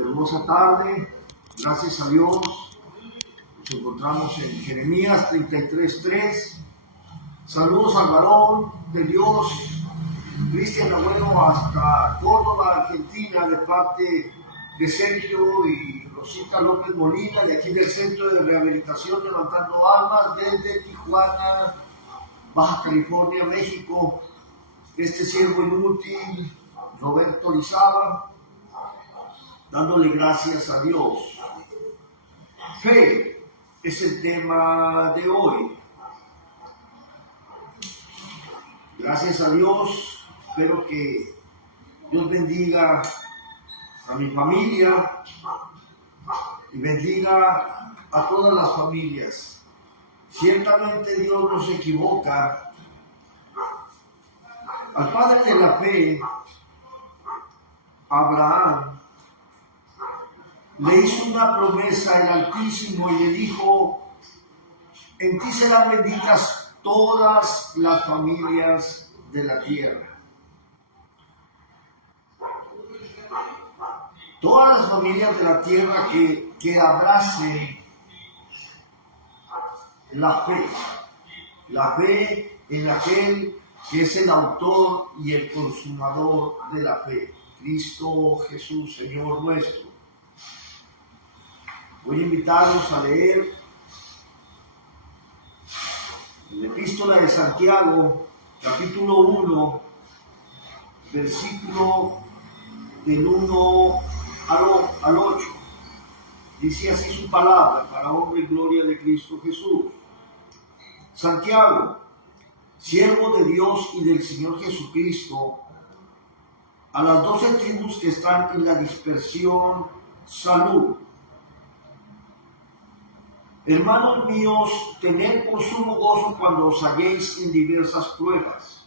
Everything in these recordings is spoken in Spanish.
Hermosa tarde, gracias a Dios. Nos encontramos en Jeremías 33:3. Saludos al varón de Dios, Cristian Abuelo, hasta Córdoba, Argentina, de parte de Sergio y Rosita López Molina, de aquí del Centro de Rehabilitación Levantando Almas, desde Tijuana, Baja California, México. Este siervo inútil, Roberto Lizaba, dándole gracias a Dios. Fe es el tema de hoy. Gracias a Dios, espero que Dios bendiga a mi familia y bendiga a todas las familias. Ciertamente Dios no se equivoca. Al padre de la fe, Abraham, le hizo una promesa el Altísimo y le dijo: en ti serán benditas todas las familias de la tierra. Todas las familias de la tierra que abracen la fe en aquel que es el autor y el consumador de la fe, Cristo Jesús, Señor nuestro. Voy a invitarlos a leer la Epístola de Santiago, capítulo 1, versículo del 1 al 8. Dice así su palabra, para honra y gloria de Cristo Jesús. Santiago, siervo de Dios y del Señor Jesucristo, a las 12 tribus que están en la dispersión, salud. Hermanos míos, tened por sumo gozo cuando os halléis en diversas pruebas,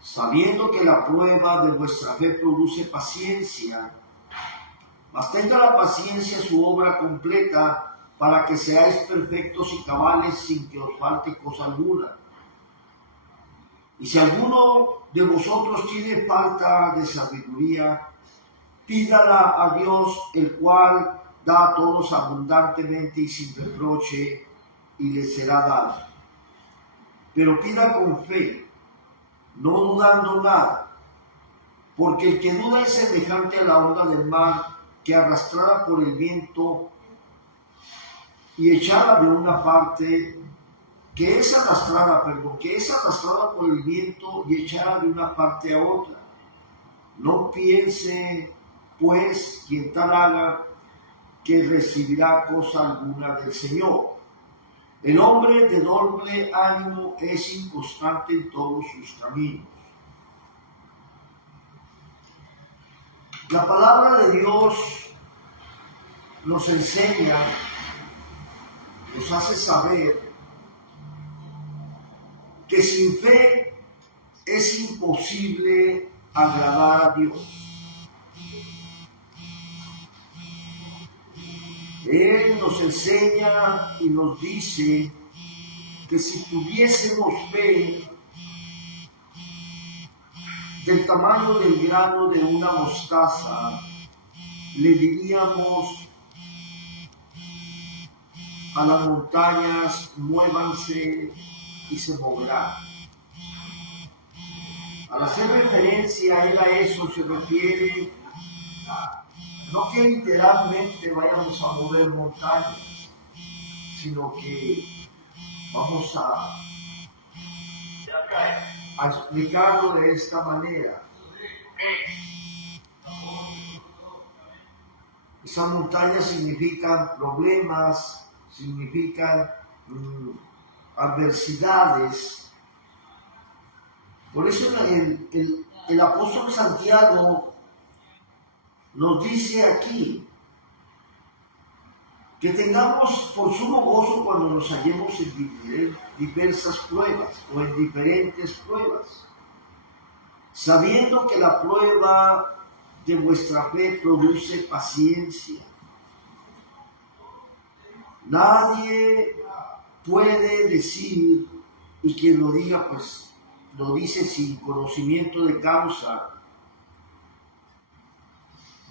sabiendo que la prueba de vuestra fe produce paciencia, mas tenga la paciencia su obra completa, para que seáis perfectos y cabales sin que os falte cosa alguna. Y si alguno de vosotros tiene falta de sabiduría, pídala a Dios, el cual da a todos abundantemente y sin reproche, y le será dado. Pero pida con fe, no dudando nada, porque el que duda es semejante a la onda del mar, que arrastrada por el viento y echada de una parte, que es arrastrada por el viento y echada de una parte a otra. No piense, pues, quien tal haga, que recibirá cosa alguna del Señor. El hombre de doble ánimo es inconstante en todos sus caminos. La palabra de Dios nos enseña, nos hace saber que sin fe es imposible agradar a Dios. Él nos enseña y nos dice que si tuviésemos fe del tamaño del grano de una mostaza, le diríamos a las montañas: muévanse y se moverán. Al hacer referencia él a eso, se refiere no que literalmente vayamos a mover montañas, sino que vamos a explicarlo de esta manera. Esas montañas significan problemas, significan adversidades. Por eso el apóstol Santiago nos dice aquí que tengamos por sumo gozo cuando nos hallemos en diversas pruebas o en diferentes pruebas, sabiendo que la prueba de vuestra fe produce paciencia. Nadie puede decir, y quien lo diga, pues lo dice sin conocimiento de causa,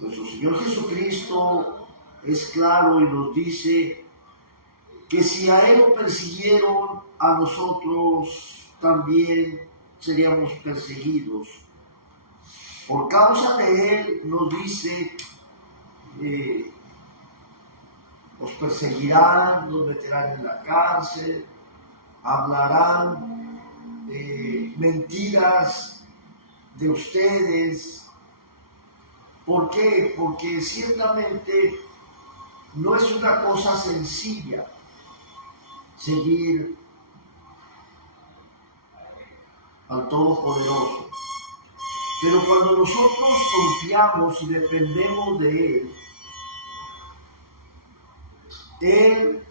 Nuestro Señor Jesucristo es claro y nos dice que si a Él lo persiguieron, a nosotros también seríamos perseguidos. Por causa de Él, nos dice, os perseguirán, nos meterán en la cárcel, hablarán mentiras de ustedes. ¿Por qué? Porque ciertamente no es una cosa sencilla seguir al Todopoderoso. Pero cuando nosotros confiamos y dependemos de Él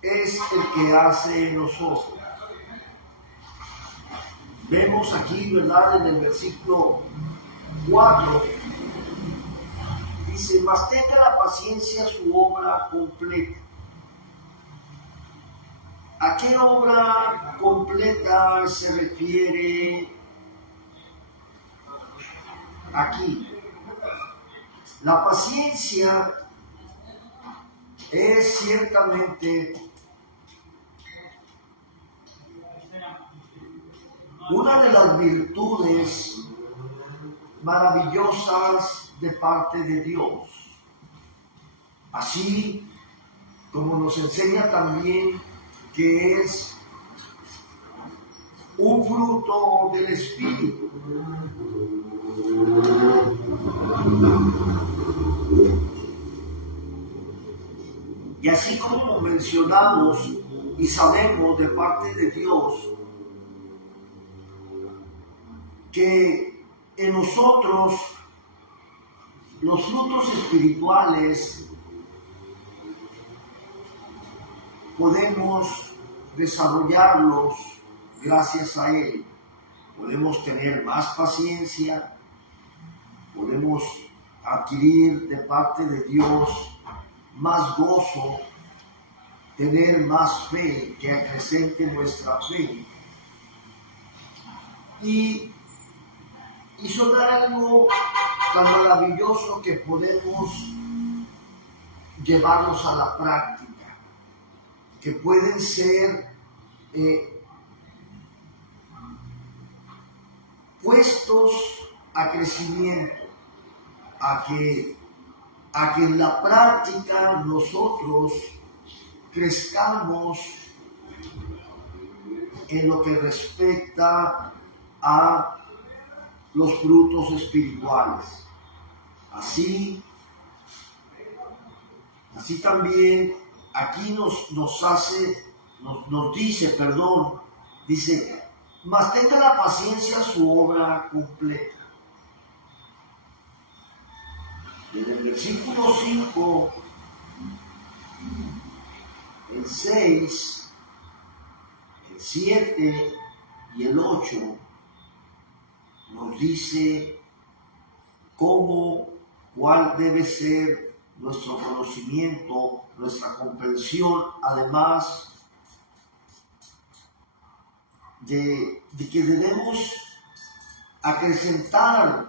es el que hace en nosotros. Vemos aquí, ¿verdad? En el versículo 4, dice, mas tenga la paciencia su obra completa. ¿A qué obra completa se refiere aquí? La paciencia es ciertamente una de las virtudes maravillosas de parte de Dios. Así como nos enseña también que es un fruto del Espíritu. Y así como mencionamos y sabemos de parte de Dios que en nosotros los frutos espirituales podemos desarrollarlos gracias a Él. Podemos tener más paciencia, podemos adquirir de parte de Dios más gozo, tener más fe, que acrecente nuestra fe. Y son algo tan maravilloso que podemos llevarlos a la práctica, que pueden ser puestos a crecimiento, a que en la práctica nosotros crezcamos en lo que respecta a los frutos espirituales. Así también aquí nos dice, mas tenga la paciencia su obra completa. En el versículo 5, el 6, el 7 y el 8 nos dice cuál debe ser nuestro conocimiento, nuestra comprensión, además de que debemos acrecentar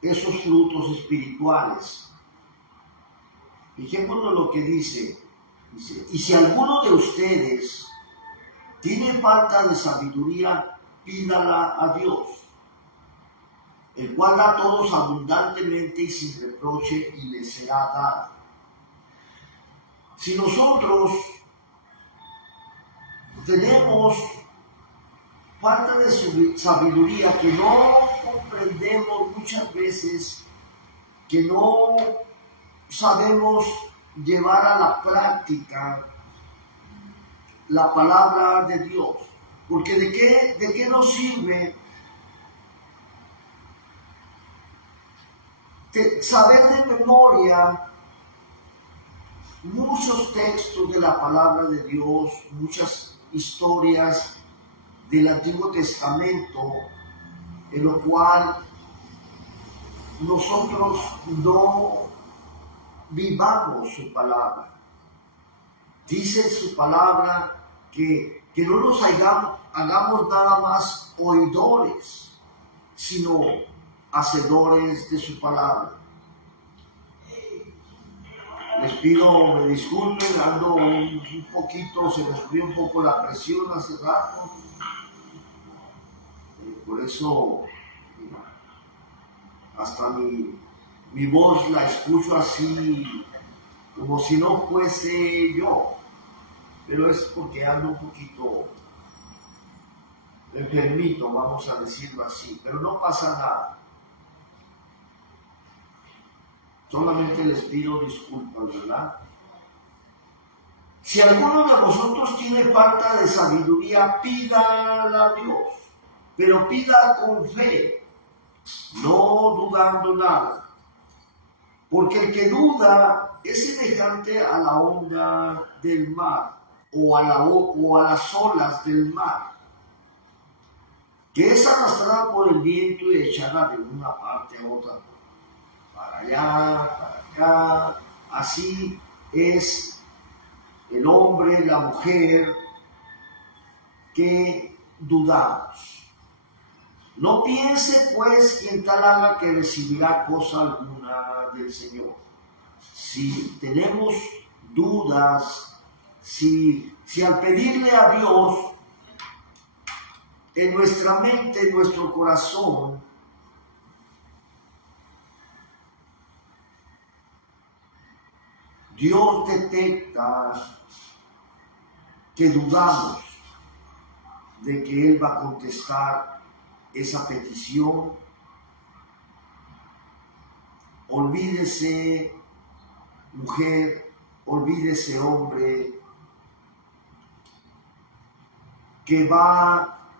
esos frutos espirituales. Fijémonos lo que dice, y si alguno de ustedes tiene falta de sabiduría, pídala a Dios, el cual da a todos abundantemente y sin reproche, y le será dada. Si nosotros tenemos falta de sabiduría, que no comprendemos muchas veces, que no sabemos llevar a la práctica la palabra de Dios, porque ¿de qué nos sirve saber de memoria muchos textos de la palabra de Dios, muchas historias del Antiguo Testamento, en lo cual nosotros no vivamos su palabra? Dice su palabra que no nos hagamos nada más oidores, sino hacedores de su palabra. Les pido me disculpen, ando un poquito, se me subió un poco la presión hace rato. Por eso hasta mi voz la escucho así, como si no fuese yo. Pero es porque ando un poquito enfermito, vamos a decirlo así. Pero no pasa nada. Solamente les pido disculpas, ¿verdad? Si alguno de vosotros tiene falta de sabiduría, pídala a Dios, pero pida con fe, no dudando nada. Porque el que duda es semejante a la onda del mar o a las olas del mar, que es arrastrada por el viento y echada de una parte a otra, para allá, así es el hombre, la mujer, que dudamos. No piense pues quien tal haga que recibirá cosa alguna del Señor. Si tenemos dudas, si al pedirle a Dios, en nuestra mente, en nuestro corazón, Dios detecta que dudamos de que Él va a contestar esa petición, olvídese mujer, olvídese hombre, que va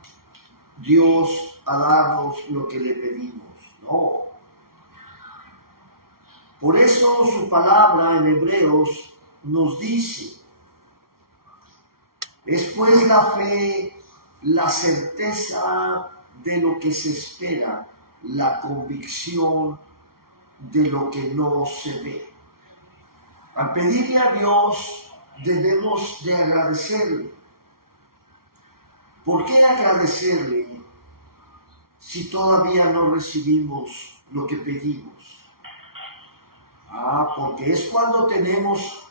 Dios a darnos lo que le pedimos. No. Por eso su palabra en Hebreos nos dice, es pues la fe, la certeza de lo que se espera, la convicción de lo que no se ve. Al pedirle a Dios debemos de agradecerle. ¿Por qué agradecerle si todavía no recibimos lo que pedimos? Porque es cuando tenemos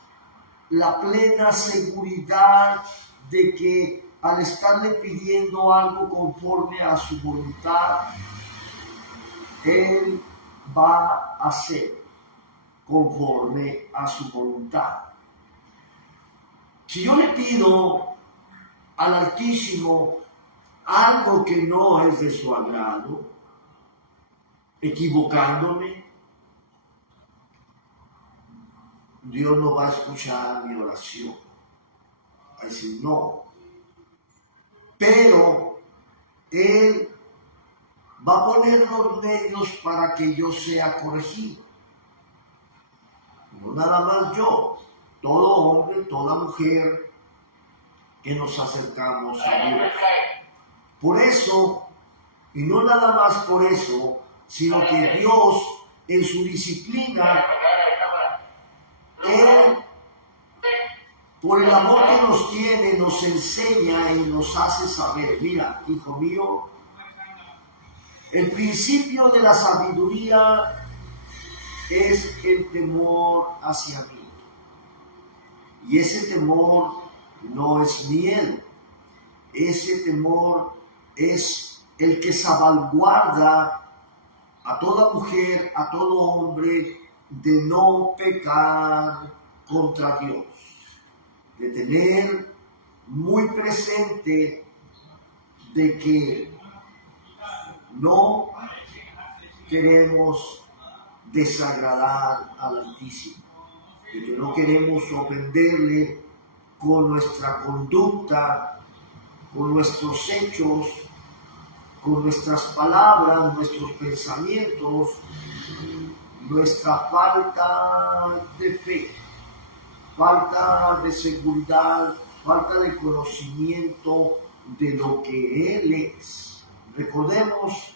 la plena seguridad de que al estarle pidiendo algo conforme a su voluntad, Él va a hacer conforme a su voluntad. Si yo le pido al Altísimo algo que no es de su agrado, equivocándome, Dios no va a escuchar mi oración. Va a decir no. Pero Él va a poner los medios para que yo sea corregido. No nada más yo, todo hombre, toda mujer que nos acercamos a Dios. Por eso, y no nada más por eso, sino que Dios en su disciplina, Él, por el amor que nos tiene, nos enseña y nos hace saber, mira, hijo mío, el principio de la sabiduría es el temor hacia mí. Y ese temor no es miedo, ese temor es el que salvaguarda a toda mujer, a todo hombre, de no pecar contra Dios, de tener muy presente de que no queremos desagradar al Altísimo, de que no queremos ofenderle con nuestra conducta, con nuestros hechos, con nuestras palabras, nuestros pensamientos, nuestra falta de fe, falta de seguridad, falta de conocimiento de lo que Él es. Recordemos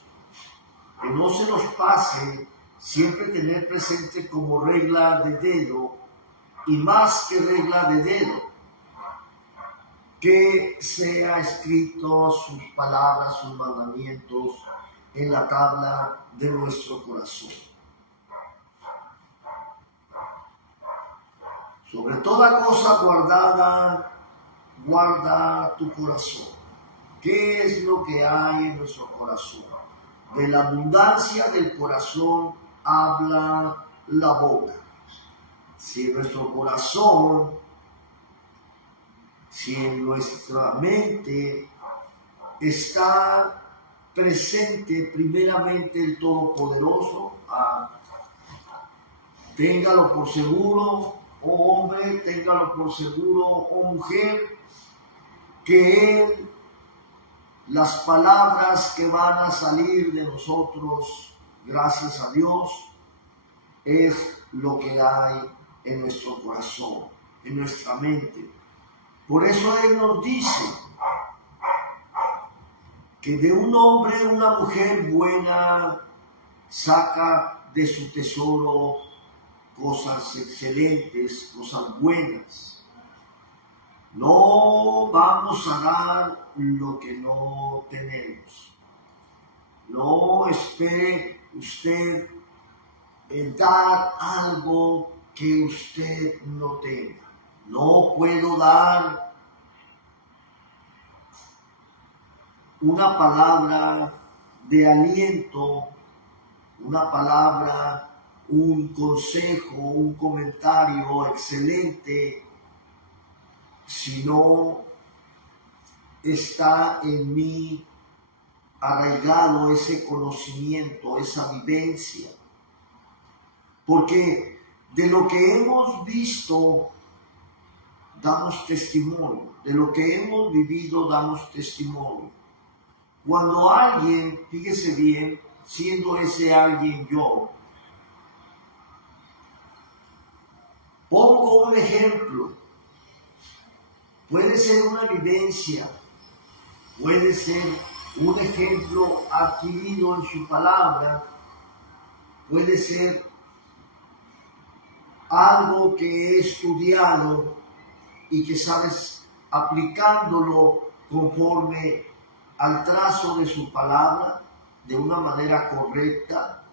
que no se nos pase siempre tener presente como regla de dedo, y más que regla de dedo, que sea escrito sus palabras, sus mandamientos en la tabla de nuestro corazón. Sobre toda cosa guardada, guarda tu corazón. ¿Qué es lo que hay en nuestro corazón? De la abundancia del corazón habla la boca. Si en nuestro corazón, si en nuestra mente está presente primeramente el Todopoderoso, téngalo por seguro, oh hombre, téngalo por seguro, oh mujer, que Él, las palabras que van a salir de nosotros, gracias a Dios, es lo que hay en nuestro corazón, en nuestra mente. Por eso Él nos dice que de un hombre, una mujer buena, saca de su tesoro cosas excelentes, cosas buenas. No vamos a dar lo que no tenemos. No espere usted dar algo que usted no tenga. No puedo dar una palabra de aliento, una palabra, un consejo, un comentario excelente, si no está en mí arraigado ese conocimiento, esa vivencia. Porque de lo que hemos visto, damos testimonio. De lo que hemos vivido, damos testimonio. Cuando alguien, fíjese bien, siendo ese alguien yo, pongo un ejemplo, puede ser una vivencia, puede ser un ejemplo adquirido en su palabra, puede ser algo que he estudiado y que sabes aplicándolo conforme al trazo de su palabra de una manera correcta,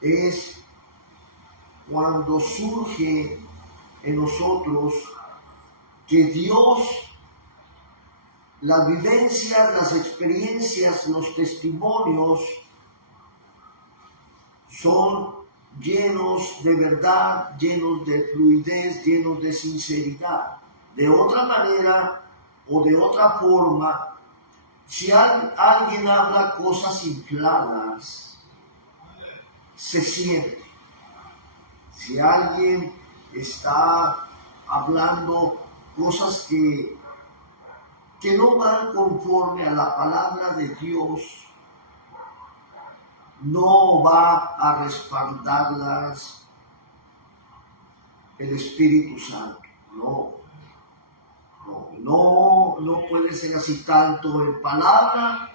es cuando surge en nosotros que Dios, las vivencias, las experiencias, los testimonios son llenos de verdad, llenos de fluidez, llenos de sinceridad. De otra manera o de otra forma, si alguien habla cosas infladas, se siente. Si alguien está hablando cosas que no van conforme a la palabra de Dios, no va a respaldarlas el Espíritu Santo. No puede ser así tanto en palabra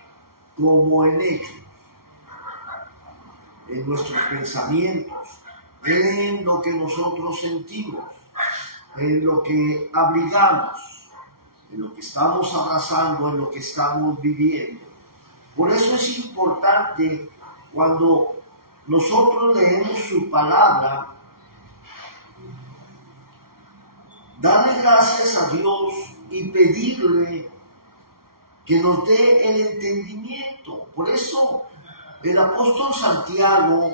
como en hechos, en nuestros pensamientos, en lo que nosotros sentimos, en lo que abrigamos, en lo que estamos abrazando, en lo que estamos viviendo. Por eso es importante cuando nosotros leemos su palabra, darle gracias a Dios y pedirle que nos dé el entendimiento. Por eso el apóstol Santiago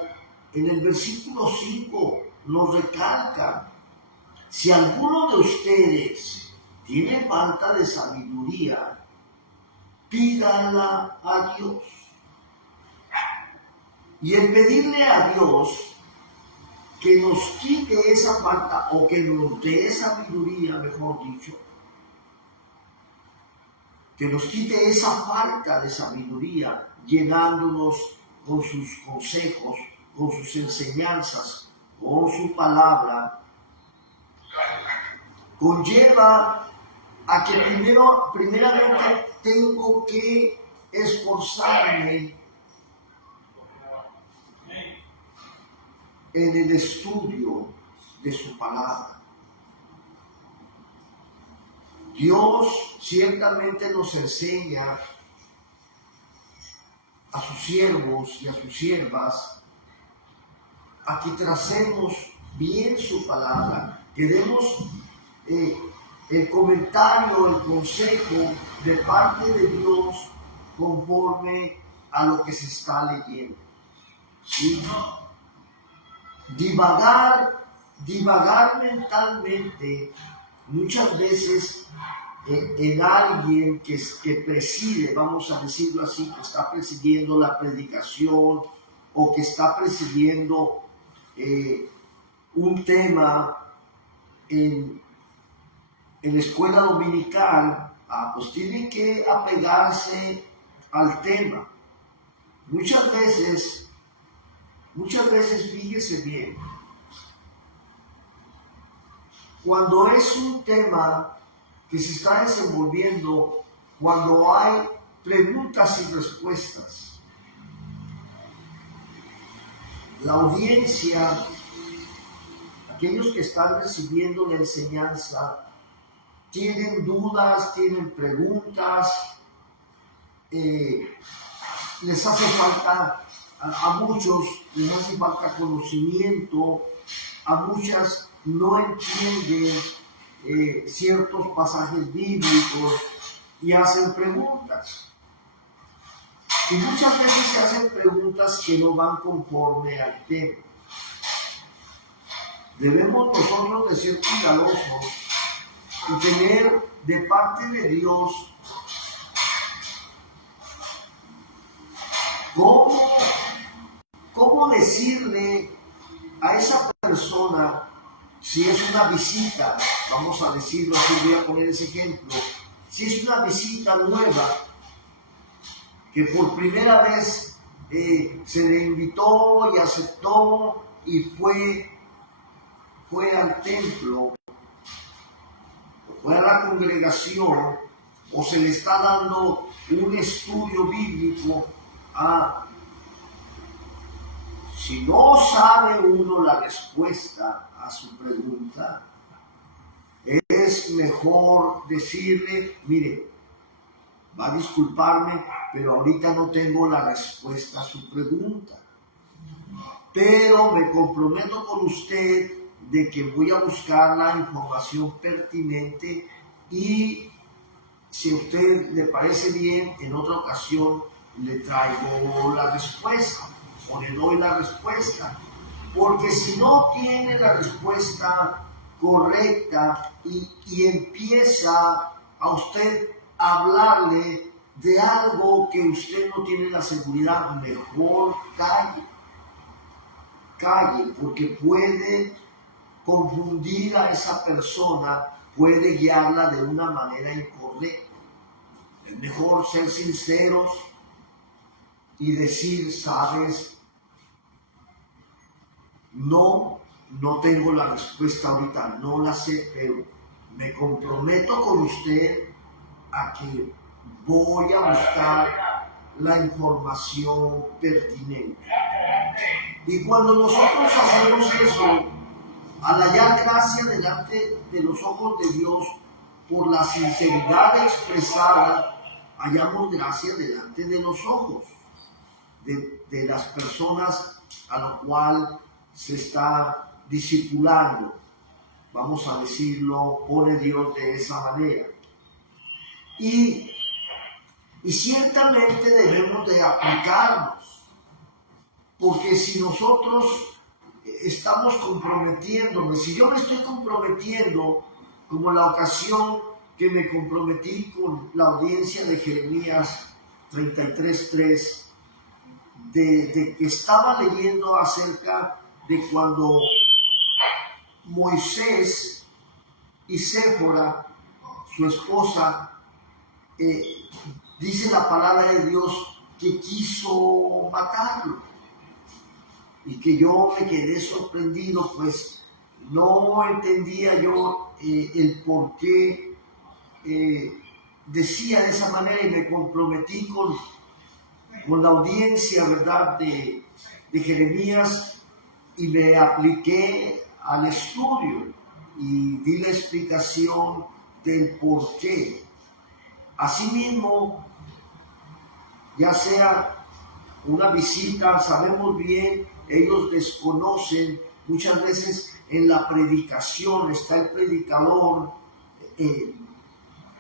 en el versículo 5 nos recalca: si alguno de ustedes tiene falta de sabiduría, pídala a Dios. Y el pedirle a Dios que nos quite esa falta, o que nos dé sabiduría, mejor dicho, que nos quite esa falta de sabiduría, llenándonos con sus consejos, con sus enseñanzas, con su palabra, conlleva a que primeramente tengo que esforzarme en el estudio de su palabra. Dios ciertamente nos enseña a sus siervos y a sus siervas a que tracemos bien su palabra, que demos el comentario, el consejo de parte de Dios conforme a lo que se está leyendo. ¿Sí? Divagar mentalmente muchas veces en alguien que preside, vamos a decirlo así, que está presidiendo la predicación o que está presidiendo un tema en la escuela dominical, pues tiene que apegarse al tema. Muchas veces, fíjese bien, cuando es un tema que se está desenvolviendo, cuando hay preguntas y respuestas, la audiencia, aquellos que están recibiendo la enseñanza, tienen dudas, tienen preguntas, les hace falta, a muchos les hace falta conocimiento, a muchas no entienden ciertos pasajes bíblicos y hacen preguntas. Y muchas veces se hacen preguntas que no van conforme al tema. Debemos nosotros de ser cuidadosos y tener de parte de Dios cómo decirle a esa persona, si es una visita, vamos a decirlo así, voy a poner ese ejemplo, si es una visita nueva, que por primera vez se le invitó y aceptó y fue al templo, fue a la congregación, o se le está dando un estudio bíblico, si no sabe uno la respuesta a su pregunta, es mejor decirle, mire, va a disculparme, pero ahorita no tengo la respuesta a su pregunta. Pero me comprometo con usted de que voy a buscar la información pertinente y si a usted le parece bien, en otra ocasión le traigo la respuesta o le doy la respuesta. Porque si no tiene la respuesta correcta y empieza a usted a hablarle de algo que usted no tiene la seguridad, mejor calle, porque puede confundir a esa persona, puede guiarla de una manera incorrecta. Es mejor ser sinceros y decir, sabes, no tengo la respuesta ahorita, no la sé, pero me comprometo con usted a que voy a buscar la información pertinente. Y cuando nosotros hacemos eso, al hallar gracia delante de los ojos de Dios, por la sinceridad expresada, hallamos gracia delante de los ojos de las personas a la cual se está discipulando, vamos a decirlo, pone Dios de esa manera. Y ciertamente debemos de aplicarnos, porque si nosotros estamos comprometiéndonos, si yo me estoy comprometiendo, como la ocasión que me comprometí con la audiencia de Jeremías 33:3, de que estaba leyendo acerca de cuando Moisés y Séfora, su esposa, dice la palabra de Dios que quiso matarlo, y que yo me quedé sorprendido, pues no entendía yo el por qué decía de esa manera, y me comprometí con la audiencia, ¿verdad?, de Jeremías, y me apliqué al estudio y di la explicación del por qué. Asimismo, ya sea una visita, sabemos bien, ellos desconocen, muchas veces en la predicación está el predicador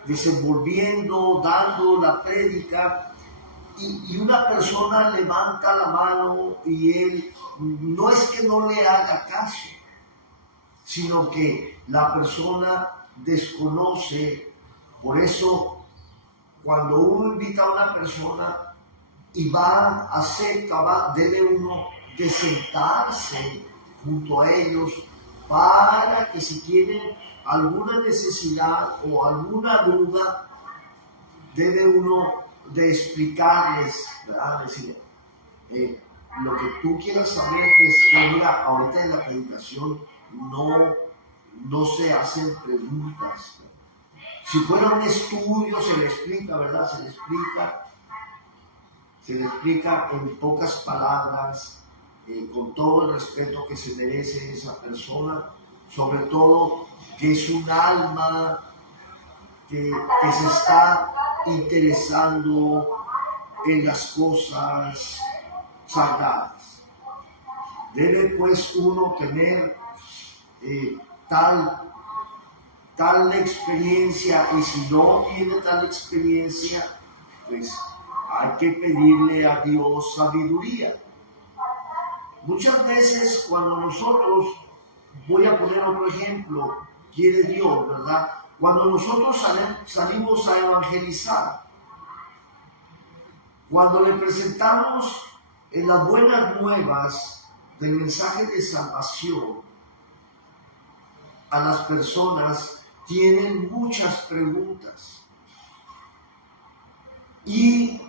desenvolviendo, dando la prédica, y una persona levanta la mano y él no es que no le haga caso, sino que la persona desconoce. Por eso, cuando uno invita a una persona y va, acepta, debe uno de sentarse junto a ellos para que si tienen alguna necesidad o alguna duda, debe uno de explicarles, ¿verdad? Decir, lo que tú quieras saber es que, mira, ahorita en la predicación no se hacen preguntas. Si fuera un estudio se le explica, ¿verdad? Se le explica en pocas palabras, con todo el respeto que se merece esa persona, sobre todo que es un alma que se está interesando en las cosas sagradas. Debe pues uno tener tal experiencia, y si no tiene tal experiencia, pues hay que pedirle a Dios sabiduría. Muchas veces cuando nosotros, voy a poner otro ejemplo, quiere Dios, ¿verdad? Cuando nosotros salimos a evangelizar, cuando le presentamos en las buenas nuevas del mensaje de salvación a las personas, tienen muchas preguntas. Y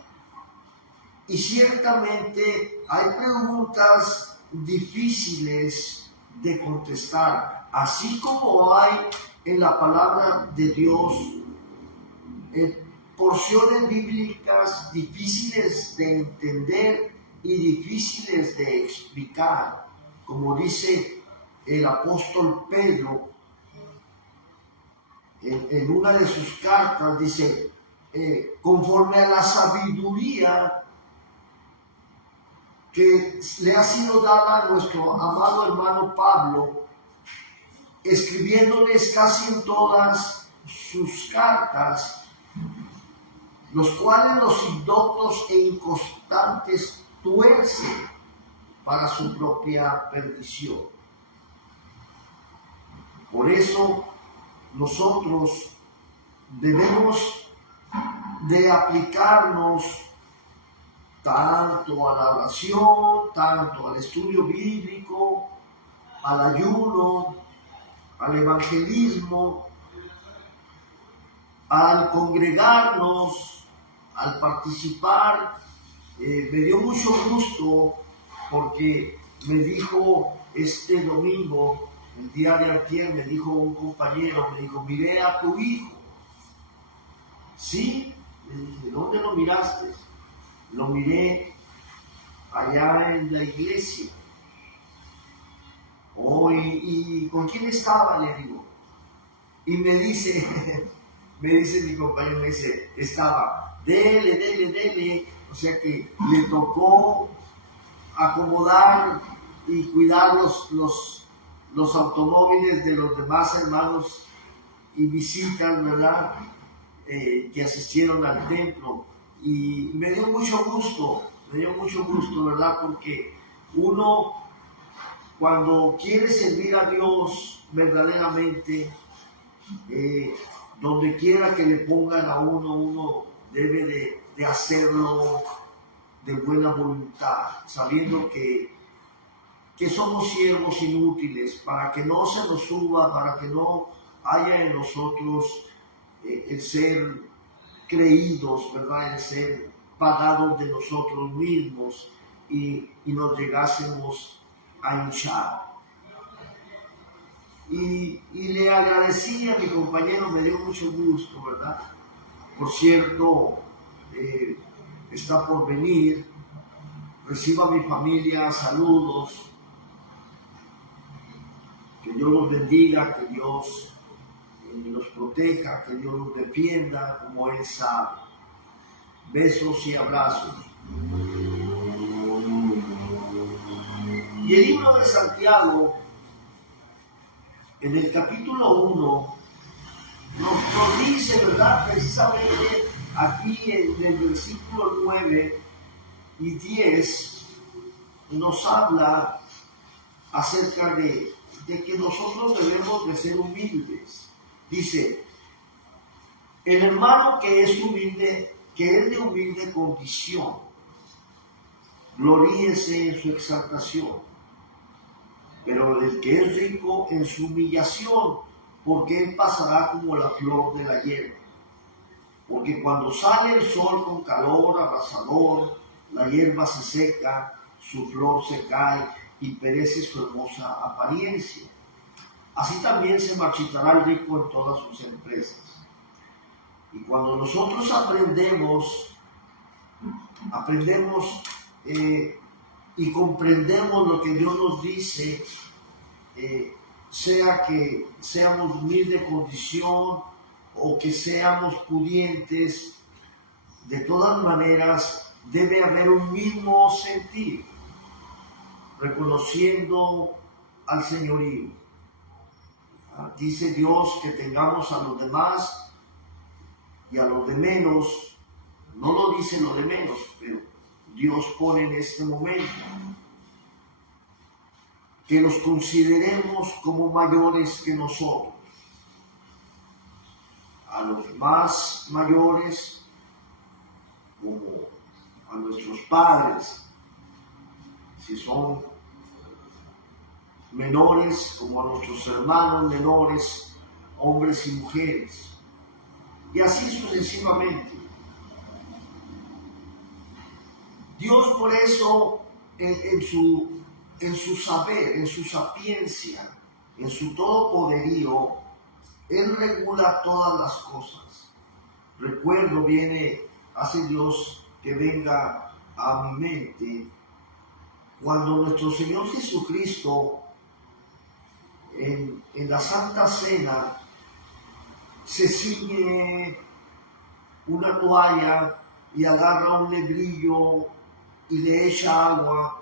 ciertamente hay preguntas difíciles de contestar, así como hay en la palabra de Dios porciones bíblicas difíciles de entender y difíciles de explicar, como dice el apóstol Pedro en una de sus cartas, dice, conforme a la sabiduría que le ha sido dada a nuestro amado hermano Pablo, escribiéndoles casi en todas sus cartas, los cuales los indoctos e inconstantes tuercen para su propia perdición. Por eso nosotros debemos de aplicarnos tanto a la oración, tanto al estudio bíblico, al ayuno, al evangelismo, al congregarnos, al participar. Me dio mucho gusto porque me dijo este domingo, el día de ayer, me dijo un compañero, me dijo, miré a tu hijo. Sí, le dije, ¿dónde lo miraste? Lo miré allá en la iglesia. Oh, ¿y con quién estaba? Le digo. Y me dice mi compañero, me dice, estaba, dele. O sea que le tocó acomodar y cuidar los automóviles de los demás hermanos y visitas, ¿verdad? Que asistieron al templo. Y me dio mucho gusto, ¿verdad? Porque uno, cuando quiere servir a Dios verdaderamente, donde quiera que le pongan a uno debe de hacerlo de buena voluntad, sabiendo que somos siervos inútiles, para que no se nos suba, para que no haya en nosotros el ser creídos, ¿verdad? El ser pagados de nosotros mismos y nos llegásemos a hinchar. Y le agradecí a mi compañero, me dio mucho gusto, ¿verdad? Por cierto, está por venir, reciba a mi familia, saludos, que Dios los bendiga, que Dios los proteja, que Dios los defienda como Él sabe. Besos y abrazos. Y el libro de Santiago, en el capítulo 1, nos dice, ¿verdad? Precisamente aquí en el versículo 9 y 10, nos habla acerca de que nosotros debemos de ser humildes. Dice, el hermano que es humilde, que es de humilde condición, gloríese en su exaltación, pero el que es rico en su humillación, porque él pasará como la flor de la hierba. Porque cuando sale el sol con calor abrasador, la hierba se seca, su flor se cae y perece su hermosa apariencia. Así también se marchitará el rico en todas sus empresas. Y cuando nosotros aprendemos y comprendemos lo que Dios nos dice, sea que seamos humildes de condición o que seamos pudientes, de todas maneras debe haber un mismo sentir, reconociendo al señorío. Dice Dios que tengamos a los demás y a los de menos. No lo dice lo de menos, pero Dios pone en este momento que los consideremos como mayores que nosotros. A los más mayores como a nuestros padres, si son menores como a nuestros hermanos menores, hombres y mujeres, y así sucesivamente. Dios por eso en su saber, en su sapiencia, en su todo poderío, Él regula todas las cosas. Recuerdo, hace Dios que venga a mi mente, cuando nuestro Señor Jesucristo en la Santa Cena se ciñe una toalla y agarra un lebrillo y le echa agua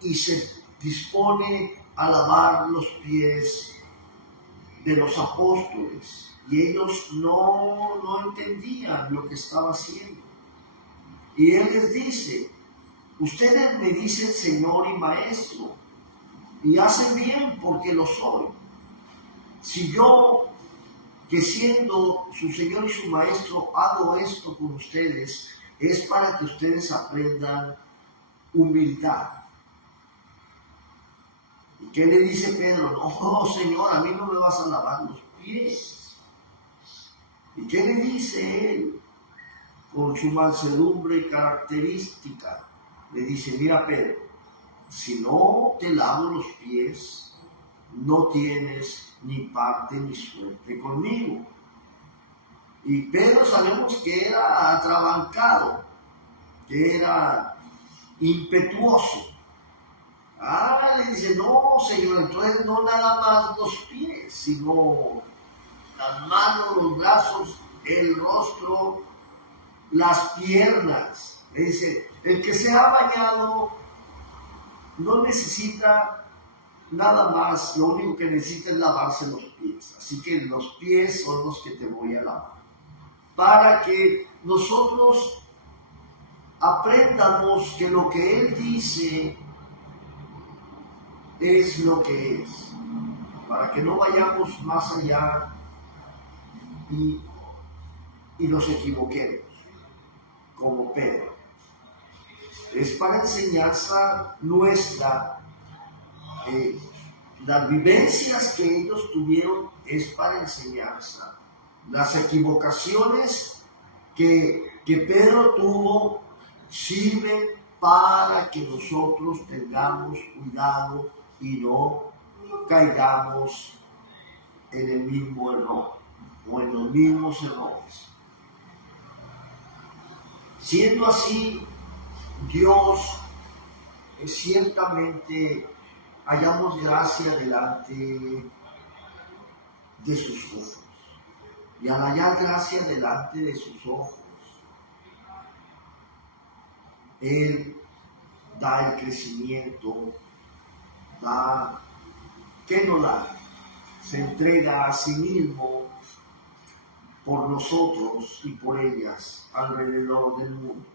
y se dispone a lavar los pies de los apóstoles, y ellos no entendían lo que estaba haciendo. Y Él les dice, ustedes me dicen Señor y Maestro, y hacen bien porque lo soy. Si yo, que siendo su Señor y su Maestro, hago esto con ustedes, es para que ustedes aprendan humildad. ¿Y qué le dice Pedro? No, Señor, a mí no me vas a lavar los pies. ¿Y qué le dice él? Con su mansedumbre característica, le dice, mira Pedro, si no te lavo los pies, no tienes ni parte ni suerte conmigo. Y Pedro sabemos que era atrabancado, que era impetuoso. Le dice, no, Señor, entonces no nada más los pies, sino las manos, los brazos, el rostro, las piernas. Le dice, el que se ha bañado no necesita nada más, lo único que necesita es lavarse los pies. Así que los pies son los que te voy a lavar. Para que nosotros aprendamos que lo que Él dice es lo que es, para que no vayamos más allá y nos equivoquemos, como Pedro. Es para enseñanza nuestra. Las vivencias que ellos tuvieron es para enseñanza. Las equivocaciones que Pedro tuvo sirven para que nosotros tengamos cuidado y no caigamos en el mismo error o en los mismos errores. Siendo así, Dios ciertamente hallamos gracia delante de sus ojos. Y al hallar gracia delante de sus ojos, Él da el crecimiento da, que no da, se entrega a sí mismo por nosotros y por ellas alrededor del mundo.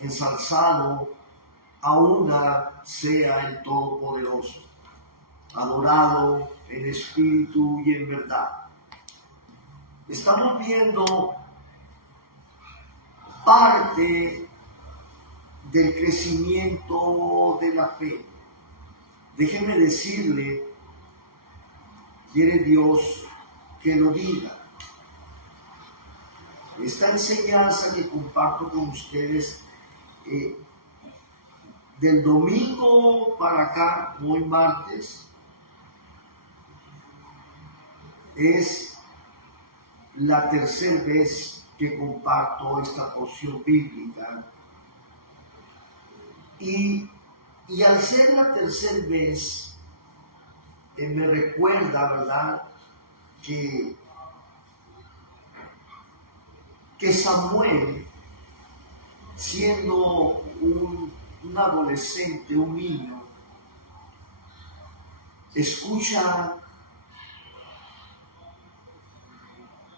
Ensalzado aún sea el Todopoderoso, adorado en espíritu y en verdad. Estamos viendo parte del crecimiento de la fe. Déjeme decirle, quiere Dios que lo diga. Esta enseñanza que comparto con ustedes del domingo para acá, hoy martes, es la tercera vez que comparto esta porción bíblica. Y al ser la tercera vez, me recuerda, ¿verdad?, que Samuel, siendo un adolescente, un niño, escucha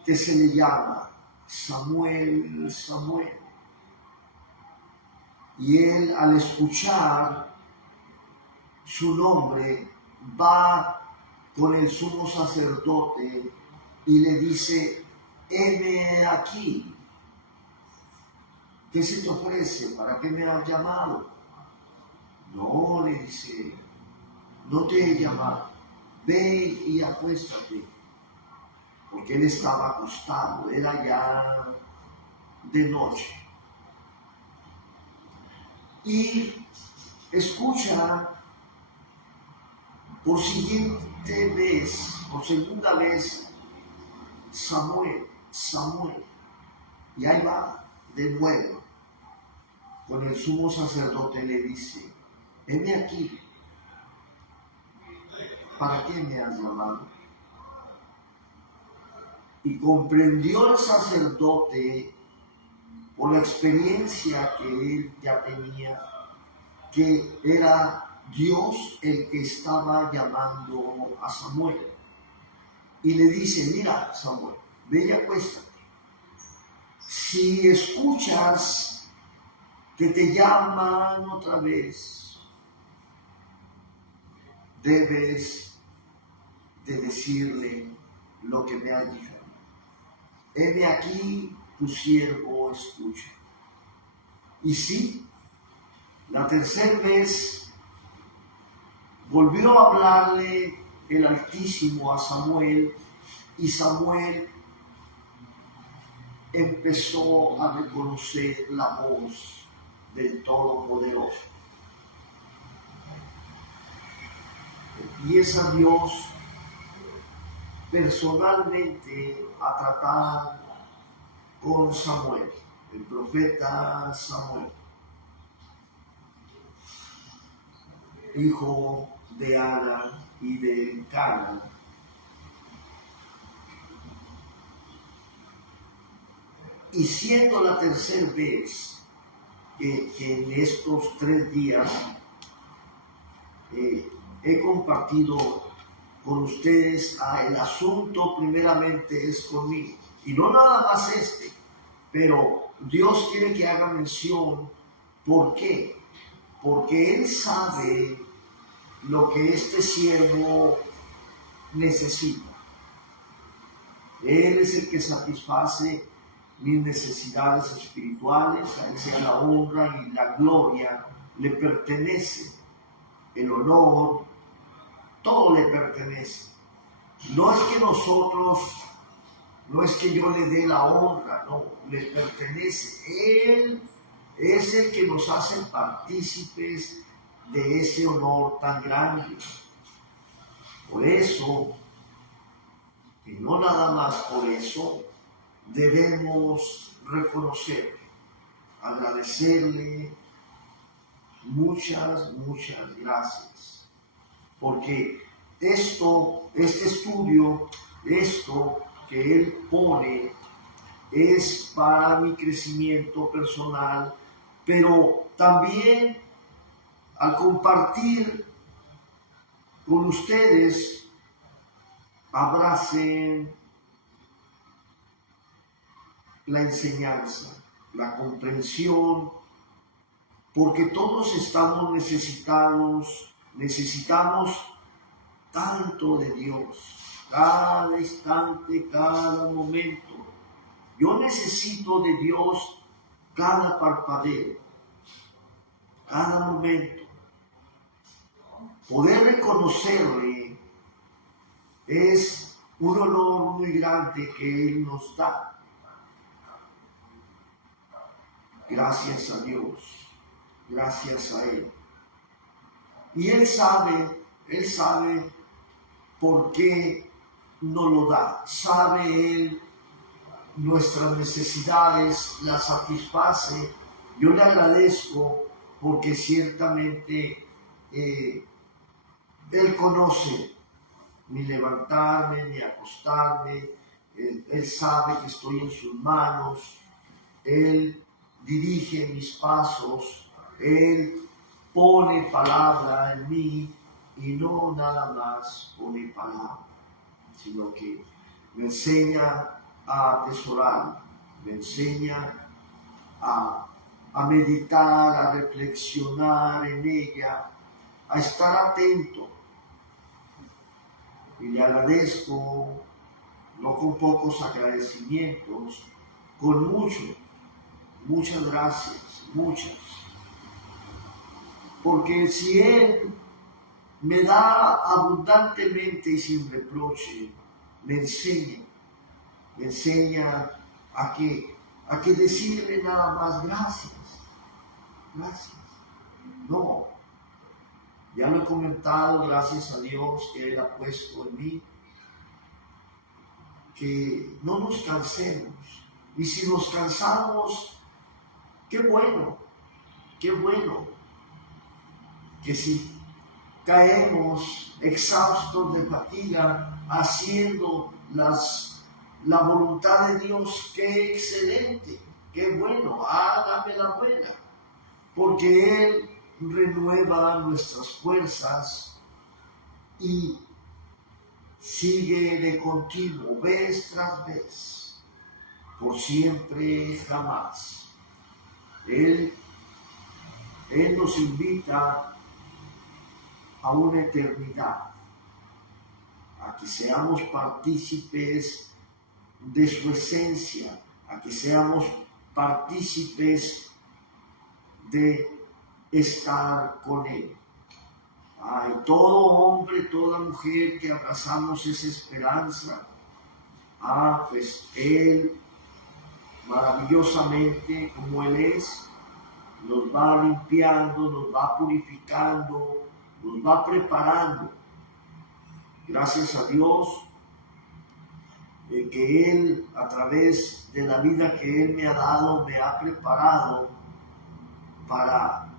que se le llama Samuel, Samuel. Y él, al escuchar su nombre, va con el sumo sacerdote y le dice: heme aquí. ¿Qué se te ofrece? ¿Para qué me has llamado? No, le dice, no te he llamado. Ve y acuéstate. Porque él estaba acostado, era ya de noche. Y escucha por segunda vez, Samuel, Samuel. Y ahí va de nuevo. Con el sumo sacerdote le dice: heme aquí. ¿Para qué me has llamado? Y comprendió el sacerdote, por la experiencia que él ya tenía, que era Dios el que estaba llamando a Samuel. Y le dice: mira, Samuel, ve y acuéstate. Si escuchas que te llaman otra vez, debes de decirle lo que me has dicho. Heme aquí, tu siervo escucha. Y sí, la tercera vez volvió a hablarle el Altísimo a Samuel, y Samuel empezó a reconocer la voz del Todopoderoso. Y es a Dios personalmente a tratar con Samuel, el profeta Samuel, hijo de Ana y de Cana. Y siendo la tercera vez que en estos 3 días he compartido con ustedes, el asunto primeramente es conmigo. Y no nada más pero Dios quiere que haga mención. ¿Por qué? Porque Él sabe lo que este siervo necesita. Él es el que satisface mis necesidades espirituales. A Él sea la honra y la gloria le pertenece, el honor, todo le pertenece. No es que no es que yo le dé la honra, no, le pertenece. Él es el que nos hace partícipes de ese honor tan grande. Por eso, y no nada más por eso, debemos reconocer, agradecerle muchas gracias. Porque este estudio, esto que Él pone, es para mi crecimiento personal, pero también al compartir con ustedes abracen la enseñanza, la comprensión, porque todos estamos necesitamos tanto de Dios, cada instante, cada momento. Yo necesito de Dios cada parpadeo, cada momento. Poder reconocerle es un honor muy grande que Él nos da. Gracias a Dios, gracias a Él. Y Él sabe por qué nos lo da. Sabe Él nuestras necesidades, las satisface. Yo le agradezco porque ciertamente Él conoce mi levantarme, mi acostarme. Él sabe que estoy en sus manos. Él dirige mis pasos. Él pone palabra en mí y no nada más pone palabra, sino que me enseña a atesorar, me enseña a meditar, a reflexionar en ella, a estar atento. Y le agradezco, no con pocos agradecimientos, con muchas gracias, muchas. Porque si Él me da abundantemente y sin reproche, me enseña a que decirle nada más gracias. No, ya lo he comentado, gracias a Dios que Él ha puesto en mí, que no nos cansemos. Y si nos cansamos, qué bueno, que si caemos exhaustos de fatiga haciendo la voluntad de Dios, qué excelente, qué bueno, hágame la buena, porque Él renueva nuestras fuerzas y sigue de continuo, vez tras vez, por siempre jamás. Él nos invita a una eternidad, a que seamos partícipes de su esencia, a que seamos partícipes de estar con Él. Ay, todo hombre, toda mujer que abrazamos esa esperanza, pues Él maravillosamente, como Él es, nos va limpiando, nos va purificando, nos va preparando. Gracias a Dios que Él, a través de la vida que Él me ha dado, me ha preparado para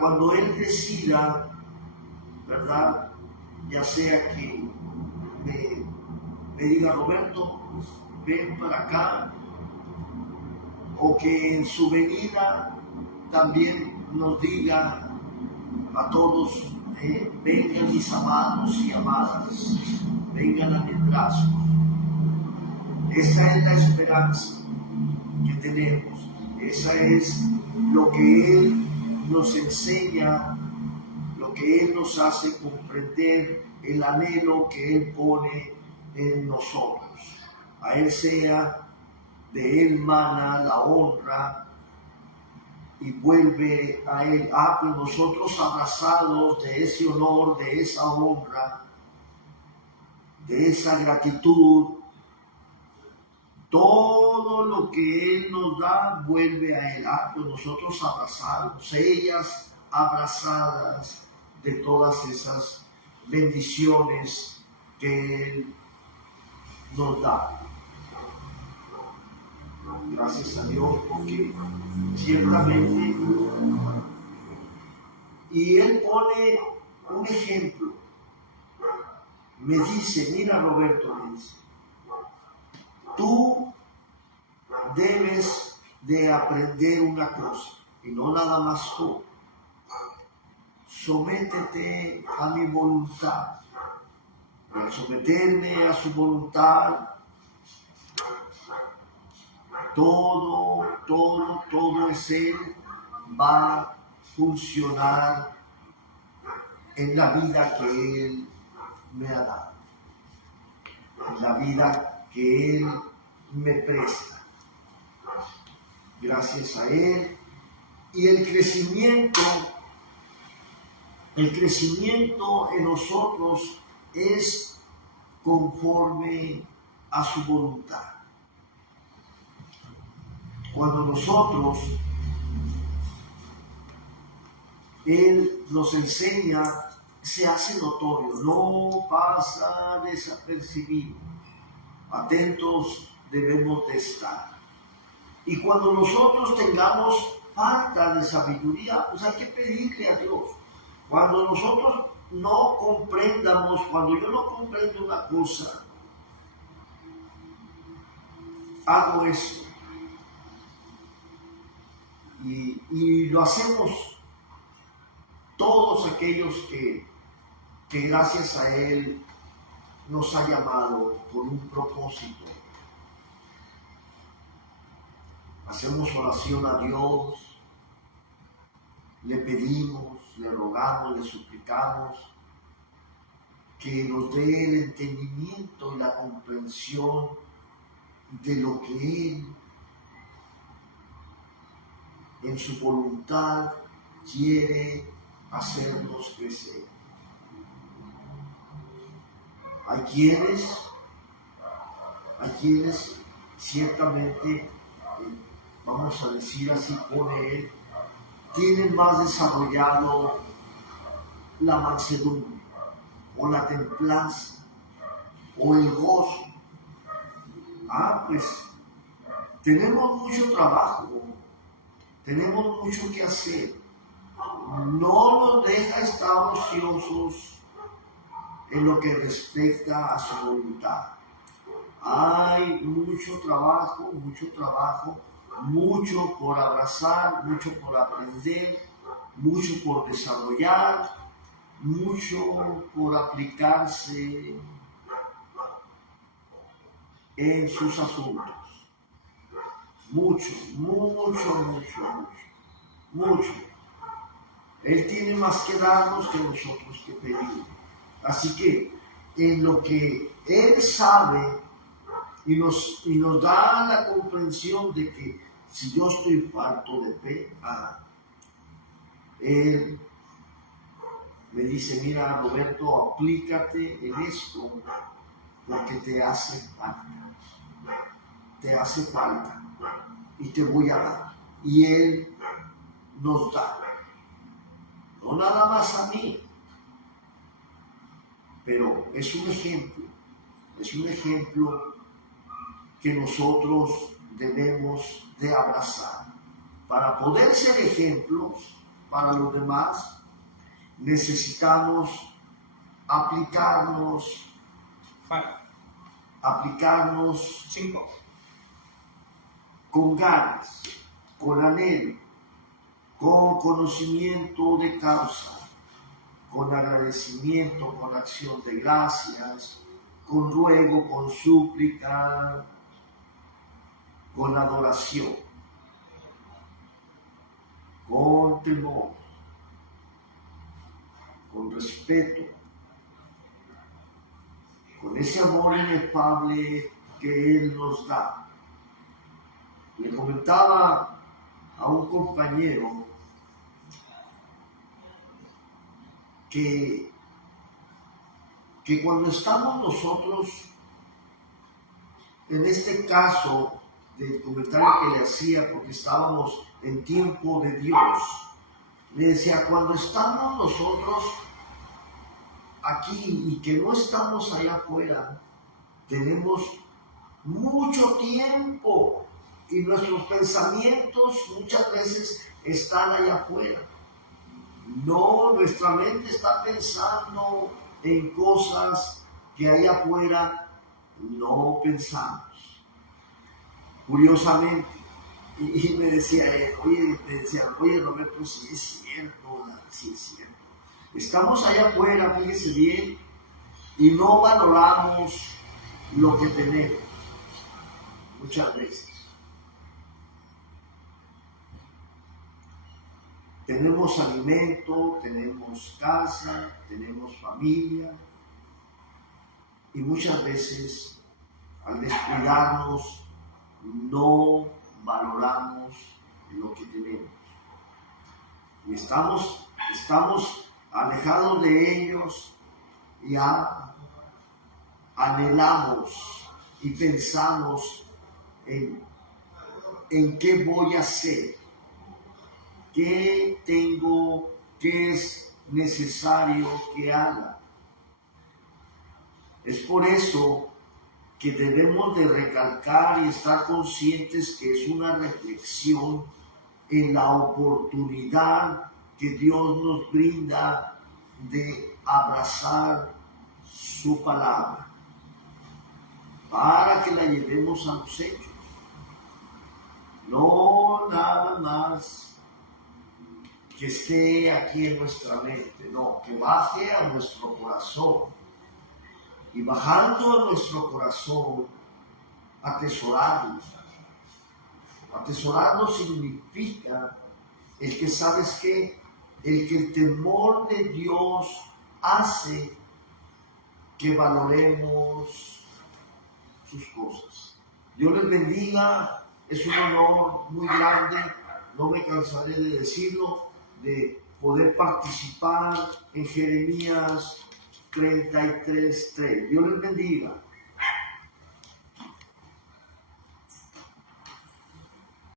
cuando Él decida, ¿verdad? Ya sea que me diga, Roberto, ven para acá, o que en su venida también nos diga a todos, vengan mis amados y amadas, vengan a mi brazo. Esa es la esperanza que tenemos, esa es lo que Él nos enseña, lo que Él nos hace comprender, el anhelo que Él pone en nosotros. A Él sea, de Él mana la honra y vuelve a Él. Pues nosotros abrazados de ese honor, de esa honra, de esa gratitud, todo lo que Él nos da vuelve a Él. Pues nosotros abrazados, ellas abrazadas de todas esas bendiciones que Él nos da. Gracias a Dios, porque ciertamente, y Él pone un ejemplo, me dice, mira Roberto, me dice, tú debes de aprender una cosa, y no nada más tú, sométete a mi voluntad. Y al someterme a su voluntad, todo ese va a funcionar en la vida que Él me ha dado, en la vida que Él me presta. Gracias a Él. Y el crecimiento en nosotros es conforme a su voluntad. Cuando nosotros, Él nos enseña, se hace notorio, no pasa desapercibido. Atentos debemos de estar. Y cuando nosotros tengamos falta de sabiduría, pues hay que pedirle a Dios. Cuando nosotros no comprendamos, cuando yo no comprendo una cosa, hago eso. Y lo hacemos todos aquellos que gracias a Él nos ha llamado con un propósito. Hacemos oración a Dios, le pedimos, le rogamos, le suplicamos que nos dé el entendimiento y la comprensión de lo que Él en su voluntad quiere hacernos crecer. Hay quienes ciertamente, vamos a decir así por Él, tienen más desarrollado la mansedumbre o la templanza o el gozo. Pues tenemos mucho trabajo, tenemos mucho que hacer. No nos deja estar ociosos en lo que respecta a su voluntad. Hay mucho trabajo, mucho por abrazar, mucho por aprender, mucho por desarrollar, mucho por aplicarse en sus asuntos. Mucho. Él tiene más que darnos que nosotros que pedir. Así que en lo que Él sabe y nos da la comprensión de que si yo estoy falto de fe, Él me dice, mira Roberto, aplícate en esto porque te hace falta y te voy a dar. Y Él nos da, no nada más a mí, pero es un ejemplo que nosotros debemos de abrazar. Para poder ser ejemplos para los demás, necesitamos aplicarnos 5 con ganas, con anhelo, con conocimiento de causa, con agradecimiento, con acción de gracias, con ruego, con súplica, con adoración, con temor, con respeto, con ese amor inefable que Él nos da. Le comentaba a un compañero que cuando estamos nosotros, en este caso del comentario que le hacía, porque estábamos en tiempo de Dios, le decía, cuando estamos nosotros aquí y que no estamos allá afuera, tenemos mucho tiempo y nuestros pensamientos muchas veces están allá afuera. No, nuestra mente está pensando en cosas que allá afuera no pensamos. Curiosamente, y me decía, oye Roberto, sí es cierto, Estamos allá afuera, fíjese bien, y no valoramos lo que tenemos muchas veces. Tenemos alimento, tenemos casa, tenemos familia, y muchas veces al descuidarnos no valoramos lo que tenemos. Y estamos alejados de ellos y anhelamos y pensamos en qué voy a hacer, qué tengo, qué es necesario que haga. Es por eso que debemos de recalcar y estar conscientes que es una reflexión en la oportunidad que Dios nos brinda de abrazar su palabra para que la llevemos a los hechos. No nada más que esté aquí en nuestra mente, no, que baje a nuestro corazón. Y bajando a nuestro corazón, atesorarnos. Atesorarnos significa el que, ¿sabes qué? El que el temor de Dios hace que valoremos sus cosas. Dios les bendiga, es un honor muy grande, no me cansaré de decirlo, de poder participar en Jeremías 33:3. Dios les bendiga.